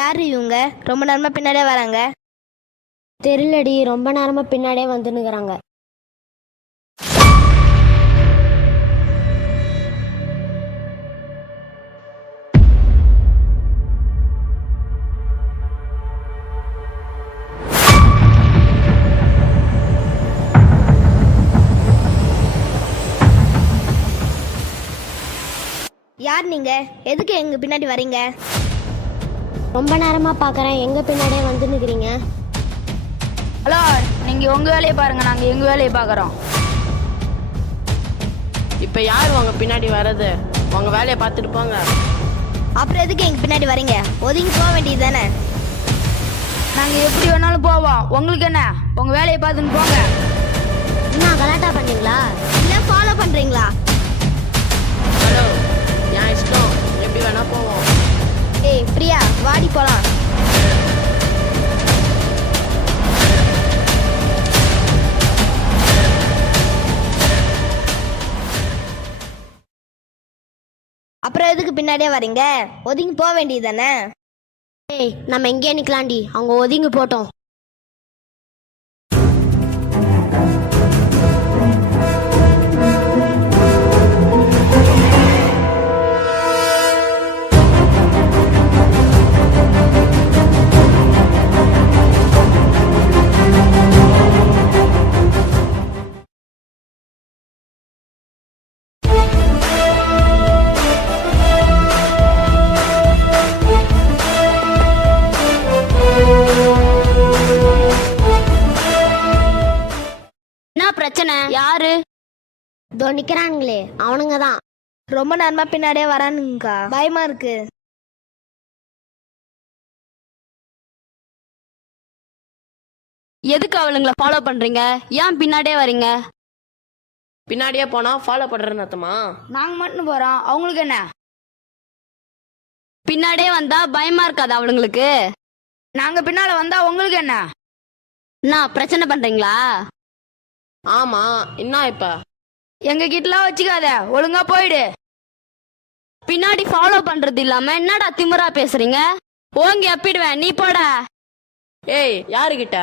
யாரு இவங்க? ரொம்ப நேரமா பின்னாடியே வராங்க. தெரியலடி, ரொம்ப நேரமா பின்னாடியே வந்துன்னுக்குறாங்க. யார் நீங்க? எதுக்கு எங்க பின்னாடி வரீங்க? ரொம்ப நேரமா பாக்குறேன், எங்க பின்னாடியே வந்துன்னுக்குறீங்க. ஹலோ, நீங்க உங்க வேலையை பாருங்க, நாங்க எங்க வேலையை பாக்குறோம். இப்ப யார் உங்க பின்னாடி வர்றது? உங்க வேலையை பார்த்துட்டு போங்க. அப்புறம் எதுக்கு எங்க பின்னாடி வரீங்க? ஒதுங்கி போக வேண்டியது தானே? நாங்க எப்படி வேணாலும் போவோம், உங்களுக்கு என்ன? உங்க வேலையை பார்த்துன்னு போங்க. என்ன கலாட்டா பண்ணீங்களா? இல்ல ஃபாலோ பண்றீங்களா? ஹலோ, என் இஷ்டம், எப்படி வேணா போவோம். ஏய் பிரியா, வாடி போலாம். அப்புறம் எதுக்கு பின்னாடியே வரீங்க? ஒதுங்கி போக வேண்டியது தானே? ஏய், நம்ம எங்கேயே நிக்கலாண்டி, அவங்க ஒதுங்கி போட்டோம். என்ன பிரச்சனை? யாரு? இதோ நிக்கிறானுங்களே, அவனுங்க தான். ரொம்ப நேரமா பின்னாடியே வரானுங்கக்கா, பயமா இருக்கு. எதுக்கு அவளுங்களை ஃபாலோ பண்றீங்க? ஏன் பின்னாடியே வரீங்க? பின்னாடியே போனா ஃபாலோ பண்றேன்னு அர்த்தமா? நாங்க மட்டும் போறோம், அவங்களுக்கு என்ன? பின்னாடியே வந்தா பயமா இருக்காது அவளுங்களுக்கு? நாங்க பின்னால வந்தா உங்களுக்கு என்ன? என்ன பிரச்சனை பண்றீங்களா? ஆமா, என்ன இப்ப? எங்க கிட்டலாம் வச்சுக்காத, ஒழுங்கா போயிடு. பின்னாடி ஃபாலோ பண்றது இல்லாம என்னடா திமிரா பேசுறீங்க? ஓங்கி அப்பிடுவேன், நீ போட. ஏய், யாருகிட்ட?